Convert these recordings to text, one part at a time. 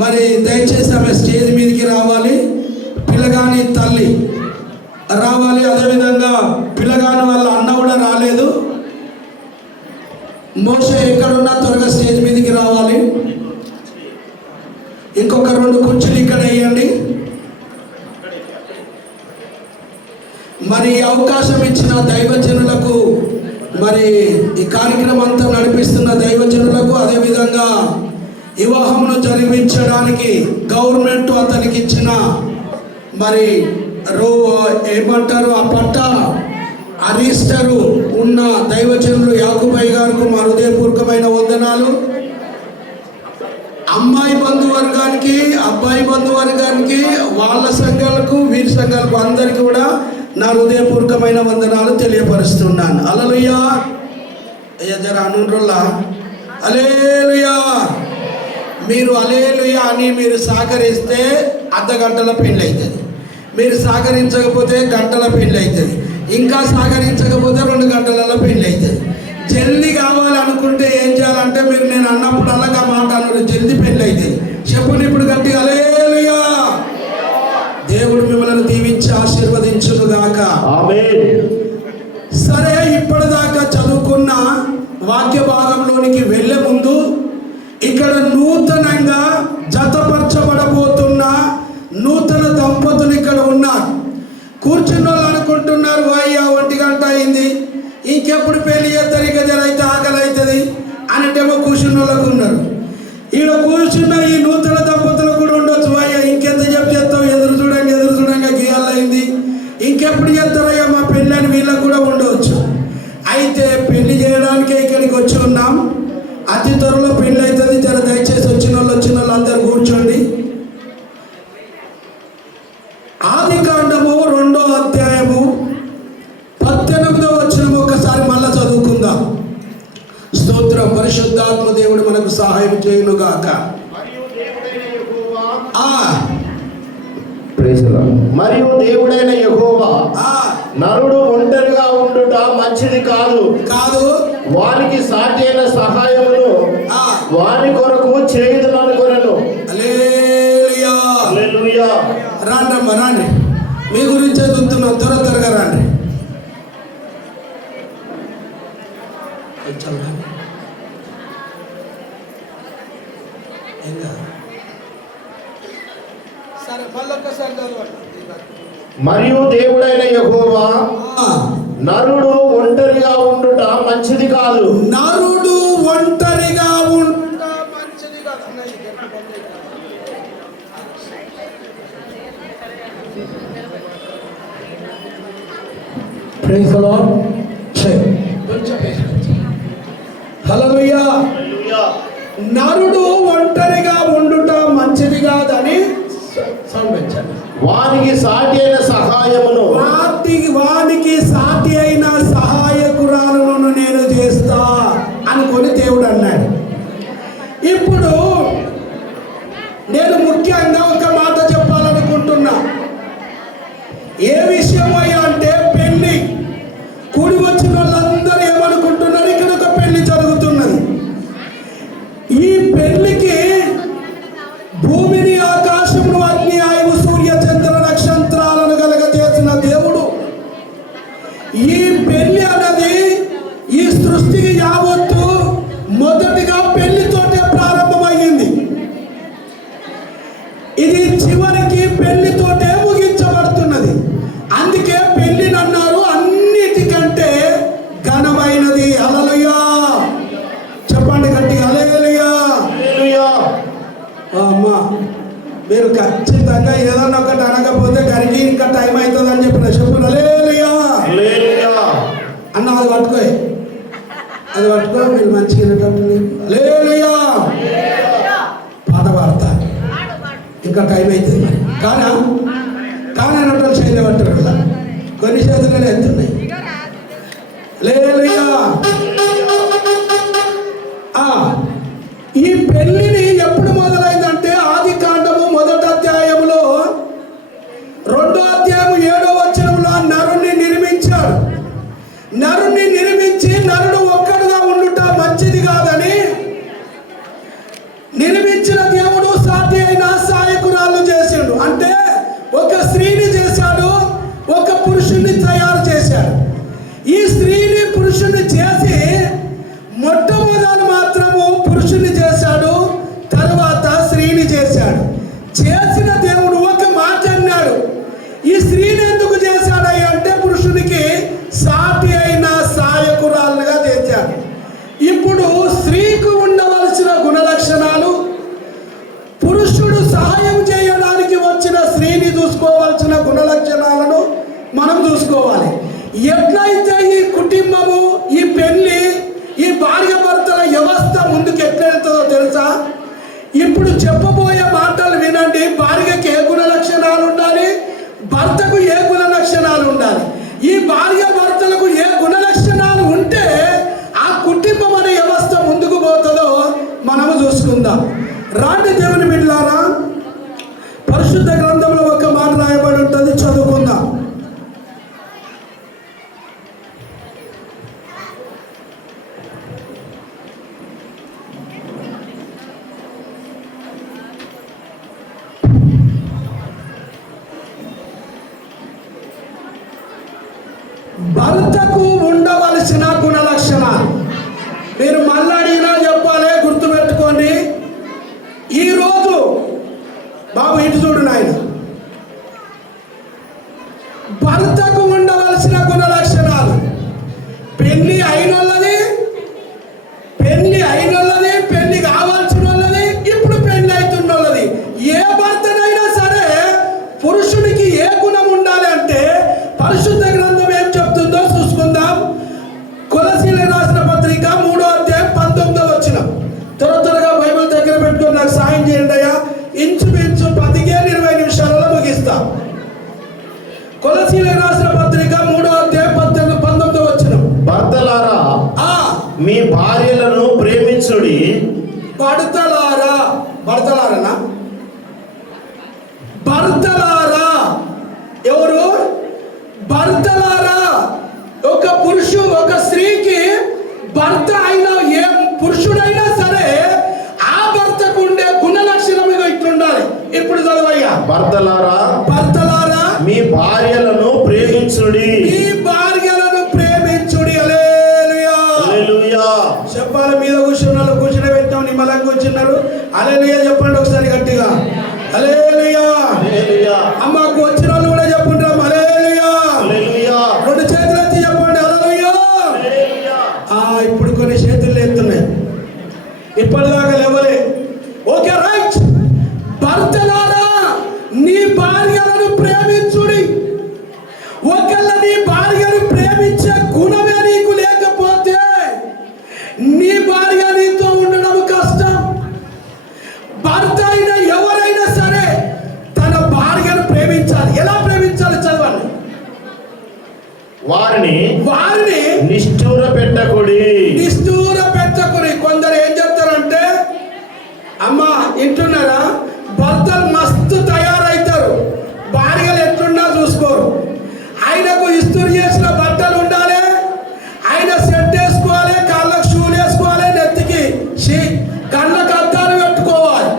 మరి దయచేసి ఆమె స్టేజ్ మీదకి రావాలి. పిల్లగాని తల్లి రావాలి. అదేవిధంగా పిల్లగాని వాళ్ళ అన్న కూడా రాలేదు. మోషే ఎక్కడున్నా త్వరగా స్టేజ్ మీదకి రావాలి. ఇంకొక 2 కుర్చీలు ఇక్కడ వేయండి. మరి అవకాశం ఇచ్చిన దైవజనులకు, మరి ఈ కార్యక్రమం అంతా నడిపిస్తున్న దైవజనులకు, అదేవిధంగా వివాహమును జరిపించడానికి గవర్నమెంట్ అతనికి ఇచ్చిన మరి ఏమంటారు ఆ పట్ట అరిస్టరు ఉన్న దైవజనులు యాకుబయ్య గారికి మా హృదయపూర్వకమైన వందనాలు. అమ్మాయి బంధువర్గానికి, అబ్బాయి బంధువర్గానికి, వాళ్ళ సంఘాలకు, వీరి సంఘాలకు అందరికీ కూడా నా హృదయపూర్వకమైన వందనాలు తెలియపరుస్తున్నాను. హల్లెలూయా. జరా అనుండ్రుల్లా హల్లెలూయా. మీరు హల్లెలూయా అని మీరు సహకరిస్తే అర్ధగంటల పెళ్ళి అవుతుంది. మీరు సహకరించకపోతే గంటల పెళ్ళి అవుతుంది. ఇంకా సహకరించకపోతే 2 గంటలలో పెళ్ళి అవుతుంది. జల్దీ కావాలనుకుంటే ఏం చేయాలంటే మీరు నేను అన్నప్పుడు అలాగా మాట అన్నాడు, జల్దీ పెళ్ళి అవుతుంది. చెప్పండి ఇప్పుడు గట్టిగా హల్లెలూయా. దేవుడు మిమ్మల్ని దీవించి ఆశీర్వదించును గాక. ఆమేన్. సరే, ఇప్పటిదాకా చదువుకున్న వాక్య భాగంలోనికి వెళ్ళే ముందు ఇక్కడ నూతనంగా జతపరచబడబోతున్న నూతన దంపతులు ఇక్కడ ఉన్నారు. కూర్చున్న వాళ్ళు అనుకుంటున్నారు, అయ్యా 1 గంట అయింది, ఇంకెప్పుడు పెళ్లి చేస్తారు, ఇక జరైతే ఆకలి అవుతుంది అనేటేమో కూర్చున్న వాళ్ళకు ఉన్నారు. ఈడ కూర్చున్న ఈ నూతన దంపతులు కూడా ఉండొచ్చు, అయ్యా ఇంకెంత చెప్పి చేస్తావు, ఎదురు చూడంగా గీయాలైంది, ఇంకెప్పుడు చేస్తారయ్యా మా పెళ్ళి అని వీళ్ళకు కూడా ఉండవచ్చు. అయితే పెళ్లి చేయడానికే ఇక్కడికి వచ్చి ఉన్నాం. అతి త్వరలో పెళ్ళి అవుతుంది. జర దయచేసి వచ్చిన వాళ్ళు అందరూ కూర్చోండి. ఆదికాండము 2వ అధ్యాయము 18వ వచనం ఒకసారి మళ్ళా చదువుకుందాం. స్తోత్రం. పరిశుద్ధాత్మ దేవుడు మనకు సహాయం చేయును గాక. మరియు దేవుడైన యెహోవా నరుడు ఒంటరిగా ఉండుట మంచిది కాదు, వానికి సాటి అయిన సహాయమును వాని కొరకు చేయుదుననుకొనెను. హల్లెలూయా. హల్లెలూయా. రాండమ్మా రాండి, మీ గురించే చూస్తున్నాం, త్వరగా రండి. మరియు దేవుడైన యెహోవా నరుడు ఒంటరిగా ఉండుట మంచిది కాదు. నరుడు ఒంటరిగా ఉండుట మంచిది కాదు. Praise the lord. హల్లెలూయా. నరుడు ఒంటరిగా ఉండుట మంచిది కాదని వానికి సాటి అయిన సహాయమును, వానికి సాటి అయిన సహాయకురాలను నేను చేస్తా అనుకొని దేవుడు అన్నాడు. ఇప్పుడు నేను ముఖ్యంగా ఒక మాట చెప్పాలనుకుంటున్నా. ఏ విషయం అయ్యా అంటే పెళ్లి. కూడి వచ్చిన వాళ్ళందరూ ఏమనుకుంటున్నారు, ఇక్కడ ఒక పెళ్లి జరుగుతున్నది. ఈ పెళ్లికి భూమిని, ఆకాశమును, అగ్ని, ఆయువు, సూర్య, చంద్ర, నక్షత్రాలను కలగజేసిన దేవుడు ఈ పెళ్లి అన్నది ఈ సృష్టికి యావత్తు మొదటిగా పెళ్లితోటే ప్రారంభమైంది. ఇది చివరికి పెళ్లితోటే ముగించబడుతున్నది. అందుకే పెళ్లిని అన్నారు అన్నిటికంటే ఘనమైనది. హల్లెలూయా. చెప్పండి గట్టిగా హల్లెలూయా. అమ్మా, మీరు ఖచ్చితంగా ఏదన్నా ఒకటి అనకపోతే గరికి ఇంకా టైం అవుతుంది అని చెప్పిన చెప్పు హల్లెలూయా అన్న. అది పట్టుకో మీరు మంచిగా హల్లెలూయా. పాత వార్త ఇంకా టైం అవుతుంది మరి. కానీ అన్నట్టు శైలి పట్టారు కదా, కొన్ని చేతులలో ఎంతున్నాయి. హల్లెలూయా. ఈ పెళ్లిని ఎప్పుడు మొదలైందంటే ఆదికాండము 1వ అధ్యాయంలో 2వ అధ్యాయం 7వ వచనంలో నరుణ్ణి నిర్మించాడు. నరుణ్ణి నిర్మించి నరుడు ఒక్కడుగా ఉండుట మంచిది కాదని నిర్మించిన దేవుడు సాటి చేసిన దేవుడు ఒక మాట అన్నాడు. ఈ స్త్రీని ఎందుకు చేశాడయ్యా అంటే పురుషునికి సాటి అయిన సహాయకురాలుగా చేశాడు. ఇప్పుడు స్త్రీకి ఉండవలసిన గుణలక్షణాలు, పురుషుడు సహాయం చేయడానికి వచ్చిన స్త్రీని చూసుకోవాల్సిన గుణలక్షణాలను మనం చూసుకోవాలి. ఎట్లయితే ఈ కుటుంబము, ఈ పెళ్లి, ఈ భార్య భర్తల వ్యవస్థ ముందుకు ఎట్లెళ్తుందో తెలుసా? ఇప్పుడు చెప్పబోయే మాటలు వినండి. భార్యకి ఏ గుణ లక్షణాలు ఉండాలి, భర్తకు ఏ గుణ లక్షణాలు ఉండాలి. ఈ భార్య భర్తలకు ఏ గుణ లక్షణాలు ఉంటే ఆ కుటుంబం అనే వ్యవస్థ ముందుకు పోతుందో మనము చూసుకుందాం. రాండి దేవుని బిడ్డలారా, పరిశుద్ధ గ్రంథంలో ఒక మాట రాయబడి ఉంటుంది, చదువుకుందాం. భర్తకు ఉండవలసిన గుణ లక్షణాలు మీరు మళ్ళీ అడిగినా చెప్పాలి, గుర్తుపెట్టుకోండి. ఈరోజు బాబు ఇటు చూడు నాయన, భర్తకు ఉండవలసిన గుణ లక్షణాలు పెళ్లి అయినోళ్ళది, పెళ్లి కావాల్సిన వాళ్ళది, ఇప్పుడు పెళ్లి అవుతున్నోళ్ళది. ఏ భర్తనైనా సరే పురుషుడికి ఏ గుణం ఉండాలి అంటే పరిశుద్ధ గ్రంథం ఏం చెప్తుందో చూసుకుందాం. కొలసీలకు రాసిన పత్రిక 3వ అధ్యాయం 19వ వచనం. త్వరగా బైబిల్ దగ్గర పెట్టుకొని నాకు సాయం చేయండి అయ్యా. ఇంచుమించు 15-20 నిమిషాలలో ముగిస్తాం. కొలసీలకు రాసిన పత్రిక 3వ అధ్యాయం 19వ వచనం. భర్తలారా మీ భార్యలను ప్రేమించుడి. భర్తలారా ఎవరు? భర్తలారా. ఒక స్త్రీకి భర్త అయినా ఏ పురుషుడైనా సరే ఆ భర్తకు ఉండే గుణ లక్షణం ఇట్లుండాలి. ఇప్పుడు చదవయ్యా. భర్తలారా మీ భార్యలను ప్రేమించుడి. హల్లెలూయా. చెప్పాలి. మీద కూర్చున్న కూర్చుని పెట్టాం, నిమ్మలంగా కూర్చున్నారు. హల్లెలూయా చెప్పండి ఒకసారి గట్టిగా. హల్లెలూయా. అమ్మకు వచ్చిన వాళ్ళు కూడా చెప్పుకుంటాం. హల్లెలూయా. రెండు చేతులు ఎత్తి చెప్పండి. హల్లెలూయా. ఇప్పుడు కొన్ని చేతులు ఎత్తున్నాయి, ఇప్పటిదాకా లేవలే. Okay, right. భర్తలారా నీ భార్యలను ప్రేమించుడి. ఒకళ్ళ నీ భార్యను ప్రేమించే గుణమే నీకు లేకపోతే నీ భార్య నీతో ఉండడం కష్టం. భర్త అయినా ఎవరైనా సరే తన భార్యను ప్రేమించాలి. ఎలా ప్రేమించాలి చదవండి. వారిని నిష్ఠూర పెట్టకుడి. కొందరు ఏం చెప్తారంటే, అమ్మ వింటున్నారా, భర్తలు మస్తు తయారవుతారు, భార్యలు ఎట్లున్నా చూసుకోరు. ఆయనకు ఇస్త్రీ చేసిన బట్టలు ఉండాలి, ఆయన సెట్ వేసుకోవాలి, కాళ్ళకు షూలు వేసుకోవాలి, నెత్తికి కళ్ళకు అద్దాలు పెట్టుకోవాలి,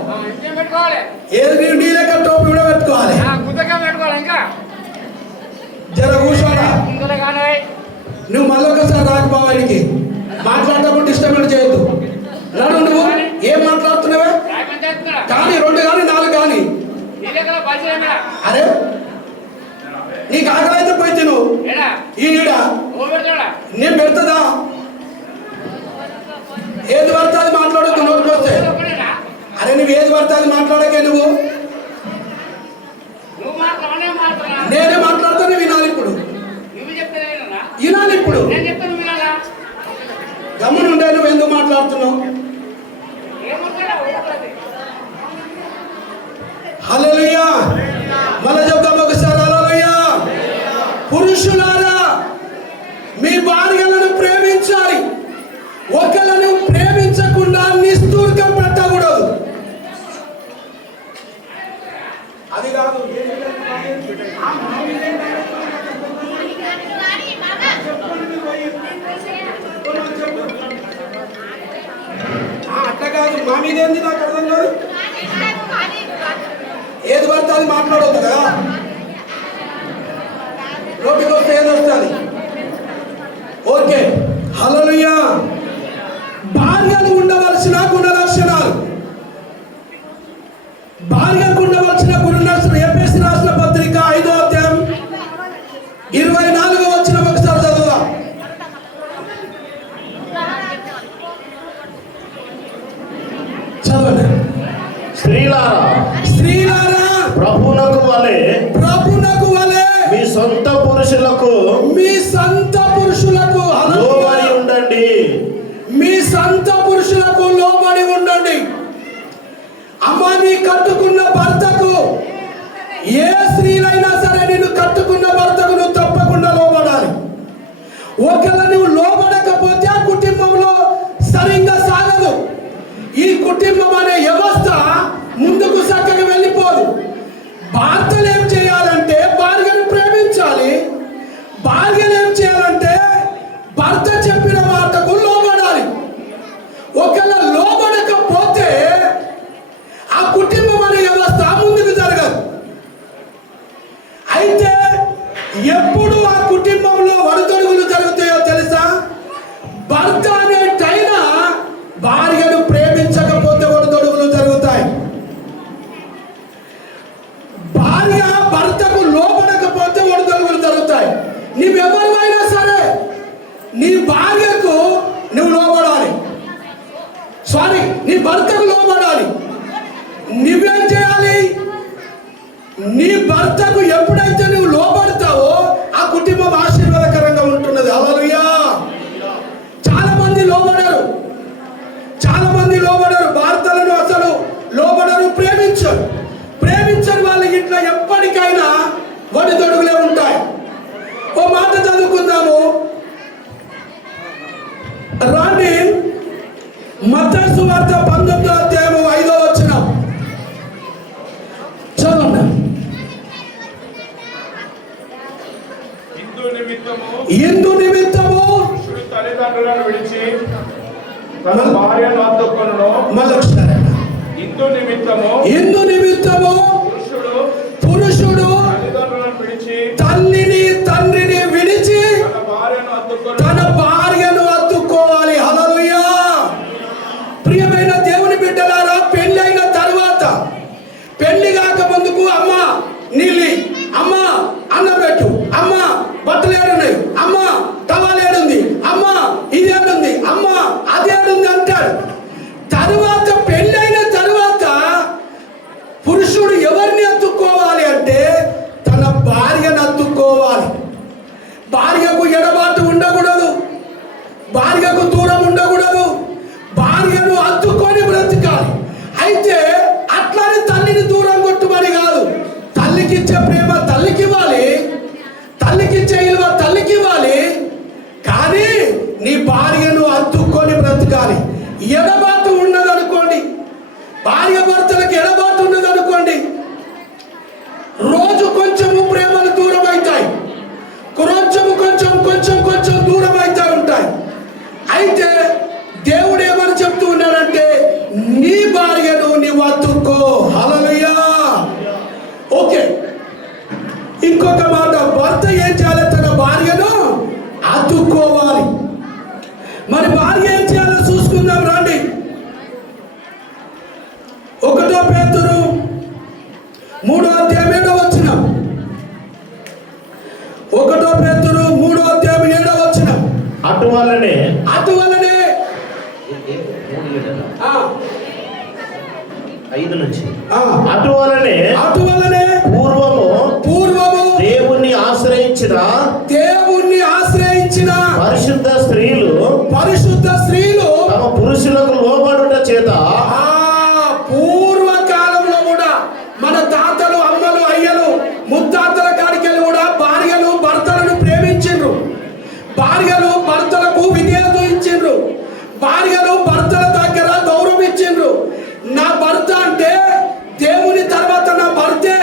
ఏది నీళ్ళక టోపీ కూడా పెట్టుకోవాలి. జర కూర్చోడా, నువ్వు మళ్ళొకసారి రాకపోవాడికి మాట్లాడేటప్పుడు డిస్టర్బెన్స్ చేయొద్దు. నడు, నువ్వు ఏం మాట్లాడుతున్నావే? కానీ 2 కానీ 4 కానీ. అరే నీకు ఆకలి అయితే పోయి తిను. ఈడ నేను పెడతా. ఏది పడితే అది మాట్లాడొద్దు నోటికి వస్తే. అరే నువ్వు ఏది పడితే అది మాట్లాడకే. నువ్వు నేనే మాట్లాడుతానే వినాలి. ఇప్పుడు వినాలి. ఇప్పుడు గమ్మున ఉండే. నువ్వు ఎందుకు మాట్లాడుతున్నావు? హల్లెలూయా. మళ్ళీ చెప్తాం ఒకసారి. హల్లెలూయా. పురుషులారా మీ భార్యలను ప్రేమించాలి. ఒకళ్ళను ప్రేమించకుండా నిష్ఠూరం పెట్టకూడదు. అది కాదు. అట్లా కాదు. మా మీద ఏంది నాకు అర్థం కాదు. ఏది పడితే అది మాట్లాడవద్దు కదా. నోటికి వస్తే ఏది వస్తుంది. ఓకే. హల్లెలూయా. భార్యలు ఉండవలసిన గుణ లక్షణాలు. భార్యకు ఉండవలసిన స్త్రీలారా ప్రభునకు వలె మీ సొంత పురుషులకు లోబడి ఉండండి. మీ సొంత పురుషులకు లోబడి ఉండండి. అమ్మ, నీ కట్టుకున్న భర్తకు, ఏ స్త్రీలైనా సరే నేను కట్టుకున్న భర్తకు నువ్వు తప్పకుండా లోబడాలి. ఒకవేళ నువ్వు లోబడకపోతే ఆ కుటుంబంలో సరిగ్గా సాగదు. ఈ కుటుంబం అనే వ్యవస్థ ముందుకు చక్కగా వెళ్ళిపోదు. భర్తలు ఏం చేయాలంటే భార్యను ప్రేమించాలి. భార్యలు ఏం చేయాలంటే భర్త చెప్పిన మాటకు లోబడాలి. ఒకవేళ లోబడకపోతే ఆ కుటుంబం అనే వ్యవస్థ ముందుకు జరగదు. అయితే ఎప్పుడు ఆ కుటుంబంలో ఒడిదొడుగులు జరుగుతాయో తెలుసా? భర్త అనే టైన భార్యను ప్రేమించకపోతే ఒడిదొడుగులు జరుగుతాయి. భార్య భర్తకు లోబడకపోతే ఒడిదొడుగులు జరుగుతాయి. నీవెవరైనా సరే నీ భార్యకు నువ్వు లోబడాలి. నీ భర్తకు లోబడాలి. నువ్వేం చేయాలి? నీ భర్తకు ఎప్పుడైతే నువ్వు లోబడతావో ఆ కుటుంబం ఆశీర్వాదకరంగా ఉంటున్నది. హల్లెలూయా. చాలా మంది లోబడరు. భర్తలను అసలు లోబడరు, ప్రేమించని వాళ్ళ ఇంట్లో ఎప్పటికైనా ఒడిదొడుగులే ఉంటాయి. ఓ మాట చదువుకుందాము రాండి. మత్తయి సువార్త 19వ అధ్యాయము 5వ వచనం చదవండి. ఇందు నిమిత్తము తల్లిదండ్రులను విడిచి తన భార్యను హత్తుకొనును. మళ్ళొకసారి. ఇందు నిమిత్తము పురుషుడు తల్లిని తండ్రిని విడిచి తన భార్యను హత్తుకోవాలి. హల్లెలూయా. ప్రియమైన దేవుని బిడ్డలారా, పెళ్లి అయిన తర్వాత, పెళ్లి కాక ముందుకు అమ్మ నీళ్ళి, అమ్మ అన్నం పెట్టు, అమ్మ బట్టలు ఏడున్నాయి, అమ్మ టవల్ ఏడుంది, అమ్మ ఇది ఏడుంది, అమ్మ అది ఏడుంది అంటాడు. తరువాత పెళ్ళైన తరువాత పురుషుడు ఎవరిని హత్తుకోవాలి అంటే తన భార్యను హత్తుకోవాలి. భార్యకు ఎడబాటు ఉండకూడదు, భార్యకు దూరం ఉండకూడదు. భార్యను హత్తుకొని బ్రతకాలి. అయితే అట్లానే తల్లిని దూరం కొట్టుమని కాదు. తల్లికిచ్చే ప్రేమ తల్లికి ఇవ్వాలి, తల్లికిచ్చే విలువ తల్లికి ఇవ్వాలి. కానీ నీ భార్యను హత్తుకొని బ్రతకాలి. ఎడబాటు ఉన్నదనుకోండి, భార్య భర్తలకు ఎడబాటు ఉన్నదనుకోండి, రోజు కొంచెము ప్రేమలు దూరం అవుతాయి, కొంచెం దూరం అవుతూ ఉంటాయి. అయితే దేవుడు ఏమని చెప్తూ ఉన్నాడంటే నీ భార్యను నీవు హత్తుకో. హల్లెలూయా. ఓకే, ఇంకొక మాట, భర్త ఏం చేయాలి? తన భార్యను హత్తుకోవాలి. మరి భార్య ఏం చేయాలో చూసుకుందాం రండి. 1 పేతురు 3వ అధ్యాయం 7వ వచనం. 1 పేతురు 3వ అధ్యాయం 7వ వచనం. అటువలనే 5 నుంచి అటువలనే పూర్వము దేవుణ్ణి ఆశ్రయించిన పరిశుద్ధ స్త్రీలు తమ పురుషులకు లోబడుట చేత. పూర్వకాలంలో కూడా మన తాతలు, అమ్మలు, అయ్యలు, ముత్తాతల కాడికెళ్ళి కూడా భార్యలు భర్తలను ప్రేమించిండ్రు. భార్యలు భర్తలకు విధేయత ఇచ్చిండ్రు. భార్యలు భర్తల దగ్గర గౌరవం ఇచ్చిండ్రు. నా భర్త అంటే దేవుని తర్వాత నా భర్తే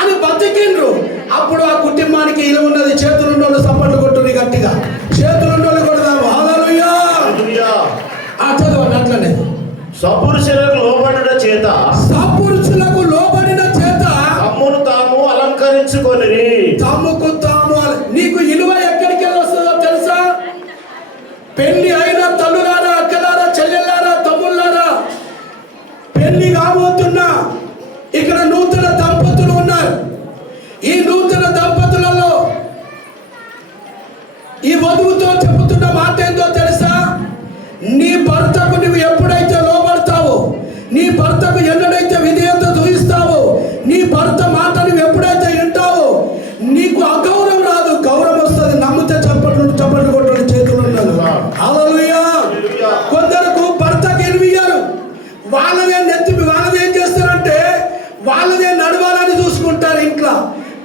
అని బతికిండ్రు. అప్పుడు ఆ కుటుంబానికి ఇల్లు ఉన్నది. చేతులున్నోళ్ళు సపోర్ట్లు కొట్టుని గట్టిగా, చేతులున్నోళ్ళు కొడదాము. హల్లెలూయా. చదవండి అట్లనే. సపురుషులకు లోబడిన చేత తమ్మును తాము అలంకరించుకొని. నీకు ఇలువ ఎక్కడికి వెళ్ళి వస్తుందో తెలుసా? పెళ్లి అయిన తల్లులారా, అక్కలారా, చెల్లెల్లారా, తమ్ముళ్ళారా, పెళ్లి కాబోతున్నా ఇక్కడ నూతన దంపతులు ఉన్నారు. ఈ నూతన దంపతులలో ఈ వధువుతో చెబుతున్న మాట ఏందో తెలుసా? నీ భర్తకు నువ్వు ఎప్పుడైతే లోబడతావో, నీ భర్తకు ఎన్నడైతే విధి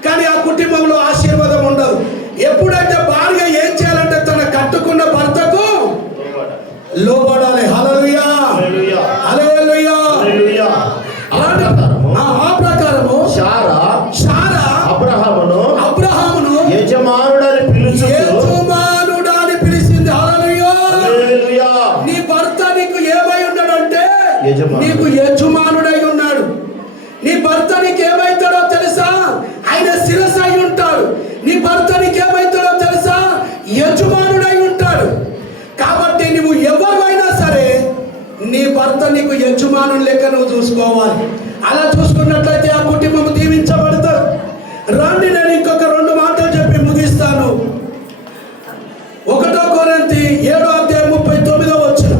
కానీ ఆ కుటుంబంలో ఆశీర్వాదం ఉండదు. ఎప్పుడైతే భార్య ఏం చేయాలంటే తన కట్టుకున్న భర్తకు లోబడాలి. హల్లెలూయా, హల్లెలూయా, హల్లెలూయా. హల్లెలూయా. ఆ ప్రకారము శారా అబ్రహామును యజమానుడని పిలిచింది. హల్లెలూయా. హల్లెలూయా. నీ భర్త నీకు ఏమై ఉన్నాడంటే యజమానుడు. నీకు యజమానుడై ఉన్నాడు. నీ భర్త నీకు ఏమైతాడో తెలుసా? ఆయన శిరస్సు అయి ఉంటాడు. నీ భర్త నీకు ఏమైతాడో తెలుసా? యజమానుడై ఉంటాడు. కాబట్టి నువ్వు ఎవరైనా సరే నీ భర్త నీకు యజమానుని లెక్క నువ్వు చూసుకోవాలి. అలా చూసుకున్నట్లయితే ఆ కుటుంబం దీవించబడతారు. రండి, నేను ఇంకొక 2 మాటలు చెప్పి ముగిస్తాను. 1 కొరింథీ 7:39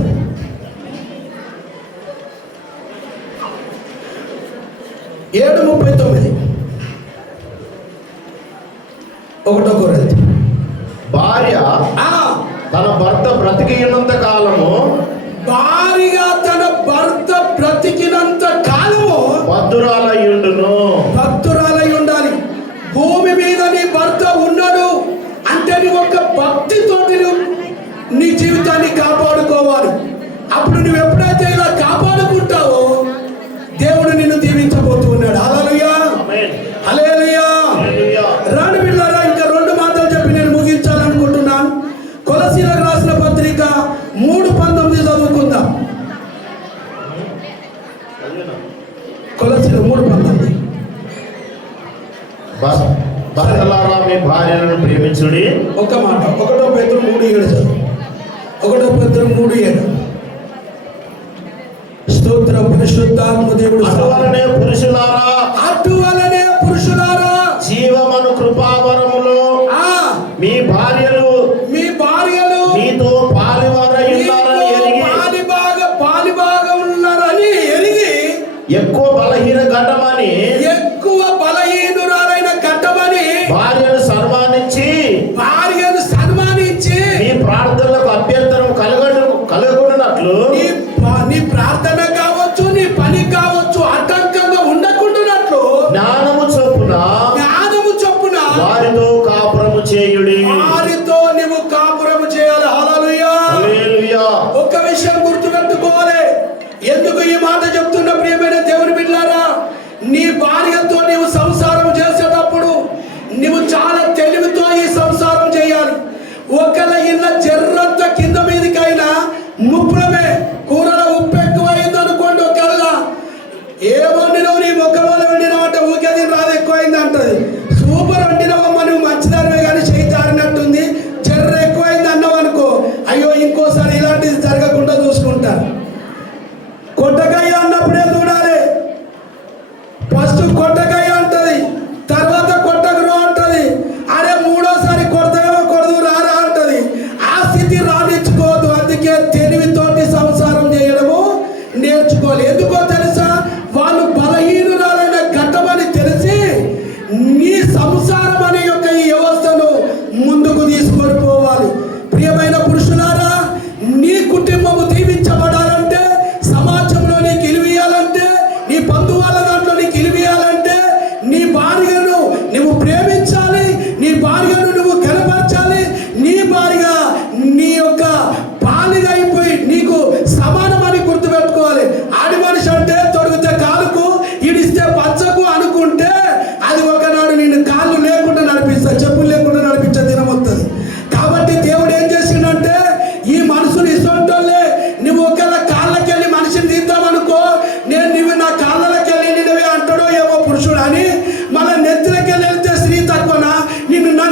7:39. 1 కొరింథీ. భార్య తన భర్త బ్రతికినంత కాలము, భార్య తన భర్త బ్రతికినంత కాలము భక్తురాలై ఉండాలి. భూమి మీద నీ భర్త ఉన్నాడు అంటే నువ్వు ఒక భక్తితోటి నీ జీవితాన్ని కాపాడుకోవాలి. అప్పుడు నువ్వు ఎప్పుడైతే ఇలా కాపాడుకుంటావో దేవుడు నిన్ను దీవించబోతున్నాడు. హల్లెలూయా, హల్లెలూయా. రాని బిడ్డలారా, ఇంకా 2 మాటలు చెప్పి నేను ముగించాలనుకుంటున్నాను. కొలసీలకు రాసిన పత్రిక 3:19 చదువుకుందాం. కొలసీలు 3:19. భర్తలారా మీ భార్యలను ప్రేమించుడి. ఒక మాట 1 పేతురు 3:7 చదువు. 1 పేతురు 3:7. స్తోత్రం. పరిశుద్ధాత్మ దేవుడు. అటువలనే పురుషులారా జీవమను కృపావరములో మీ భార్యలు మీతో పాలివారై ఉన్నారని ఎరిగి ఎక్కువ బలహీనురాలైన ఘట్టమని భార్యను సన్మానించి మీ ప్రార్థనలకు అభ్యంతరం కలగకున్నట్లు నీ ప్రార్థన కావచ్చు, నీ పని కావచ్చు, ఆటంకంగా ఉండకుండానట్లు జ్ఞానము చొప్పున వారితో కాపురము చేయుడి. వారితో నీవు కాపురము చేయాలి. హల్లెలూయా, హల్లెలూయా. ఒక విషయం గుర్తుపెట్టుకోవాలి. ఎందుకు ఈ మాట చెప్తున్న ప్రియమైన దేవుని బిడ్డలారా, నీ భార్యతో నీవు సంసారం చేసేటప్పుడు నీవు చాలా తెలివితో ఈ సంసారం చేయాలి. ఒకళ్ళ ఇళ్ళ జర్రంత కింద మీదకైనా ముప్పులమే. కూరలో ఉప్పు ఎక్కువైంది అనుకోండి, ఒకళ్ళ ఏ వండినవు నీ ముఖం వల్ల వండినావు అంటే ఊకేది రాదు, ఎక్కువైంది అంటది. సూపర్ వండినవమ్మా, నువ్వు మంచిదానివే కానీ చేయి జారినట్టుంది, జర్ర ఎక్కువైంది అన్నావు అనుకో, అయ్యో ఇంకోసారి ఇలాంటిది జరగకుండా చూసుకుంటారు. కొట్టకాయ అన్నప్పుడే చూడాలి. ఫస్ట్ కొట్టకాయ అంటది, తర్వాత కొట్టకురు అంటది. అరే మూడోసారి కొడతామో కొడదు రారా అంటది. ఆ స్థితి రానిచ్చుకోవద్దు. అందుకే తెలివితోటి సంసారం చేయడము నేర్చుకోవాలి. ఎందుకో తెలుసా? వాళ్ళు బలహీనురాలైన ఘట్టమని తెలిసి నీ సంసారం అనే యొక్క ఈ వ్యవస్థను ముందుకు తీసుకొని పోవాలి. ప్రియమైన పురుషులారా, నీ కుటుంబము దీవించబడాలంటే, సమాజంలో నీకు ఇలువీయాలంటే, నీ బంధువుల దాంట్లో నీకు ఇలువీయాలంటే నీ భార్యను నువ్వు ప్రేమించాలి, నీ భార్యను నువ్వు కనపరచాలి. నీ భార్య నీ యొక్క పాలిగా అయిపోయి నీకు సమానమని గుర్తుపెట్టుకోవాలి. ఆడి మనిషి అంటే తొడిగితే కాలుకు, ఇడిస్తే పచ్చకు అనుకుంటే అది ఒకనాడు నేను కాళ్ళు లేకుండా నడిపిస్తా, చెప్పులు లేకుండా నడిపించే దినం వస్తుంది. కాబట్టి దేవుడు ఏం చేసిండంటే, ఈ మనుషులు ఇష్టంటోళ్ళే. నువ్వు ఒకవేళ కాళ్ళకెళ్ళి మనిషిని తీద్దామనుకో, నువ్వు నా కాళ్ళకెళ్ళి నిన్నవే అంటాడో ఏమో పురుషుడు అని, మళ్ళీ నెత్తిలకెళ్ళి వెళ్తే స్త్రీ తక్కువనా,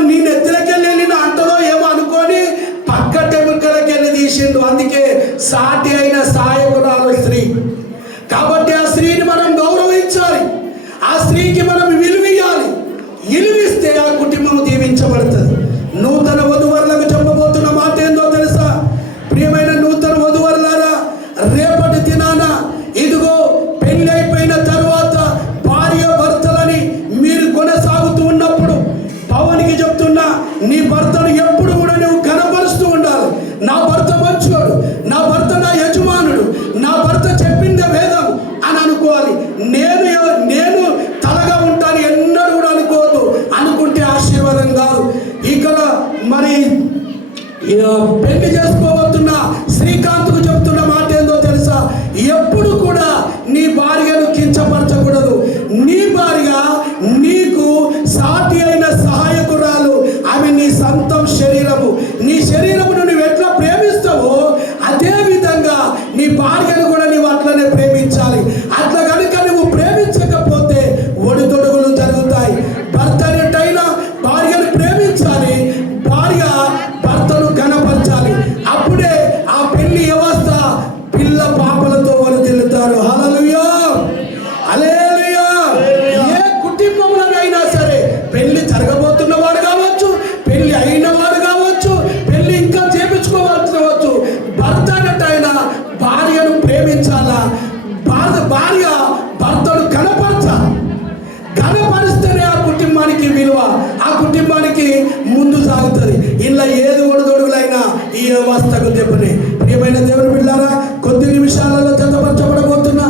నీ నెత్తిలకెళ్ళి వెళ్ళిన అంటదో ఏమో అనుకొని పక్క టెముకలకెళ్ళి తీసిండు. అందుకే సాటి అయిన సహాయకురాలు స్త్రీ. కాబట్టి ఆ స్త్రీని మనం గౌరవించాలి, ఆ స్త్రీకి మనం విలువియాలి. విలువిస్తే ఆ కుటుంబం దీవించబడుతుంది. నూతన వధువరులకు చెప్పబోతున్న మాట ఏందో తెలుసా? ప్రియమైన నూతన వధువరులారా, రేపటి దినాన ఇదిగో పెళ్లి అయిపోయిన తరువాత భార్య భర్తలని మీరు కొనసాగుతూ ఉన్నప్పుడు పవన్కి చెప్తున్నా, నీ భర్తను ఎప్పుడు కూడా నువ్వు కనపరుస్తూ ఉండాలి. నా భర్త మంచోడు, నా భర్త నా యజమానుడు, నా భర్త చెప్పిందే వేదం అని అనుకోవాలి. నేను తలగా ఉంటాను ఎన్నడూ కూడా అనుకోవద్దు. పెళ్లి చేసుకోబోతున్న శ్రీకాంత్కు చెప్తున్న మాట ఏందో తెలుసా? ఎప్పుడు కూడా నీ భార్యను కించపరచకూడదు. నీ భార్య నీకు సాటి అయిన సహాయకురాలు. ఆమె నీ సొంతం శరీరము. నీ శరీరమును నువ్వు ఎట్లా ప్రేమిస్తావో అదే విధంగా నీ భార్యను కూడా నీవు అట్లనే ప్రేమించాలి. అట్లా కనుక నువ్వు ప్రేమించకపోతే ఒడిదొడుగులు జరుగుతాయి. భర్త ఎట్టయినా భార్యను ప్రేమించాలి, భార్య భర్తను ఘనపరచాలి. అప్పుడే ఆ పెళ్లి వ్యవస్థ పిల్ల పాపలతో వరదిల్లుతారు. హల్లెలూయా, హల్లెలూయా. ఏ కుటుంబంలోనైనా సరే పెళ్లి జరగబోతున్న వాడు కావచ్చు, పెళ్లి అయిన వాడు కావచ్చు, పెళ్లి ఇంకా చేపించుకోవచ్చు, భర్త అన్నట్టయినా భార్యను ప్రేమించాలా, భార్య భర్తను ఘనపరచాలి. ఘనపరిస్తేనే ఆ కుటుంబానికి విలువ, ఆ కుటుంబానికి ముందు సాగుతుంది. ఇలా ఏది ఒడిదొడుగులైనా ఈ వ్యవస్థకు దెబ్బని. ప్రియమైన దేవుని బిడ్డలారా, కొద్ది నిమిషాలలో జతపరచబడబోతున్న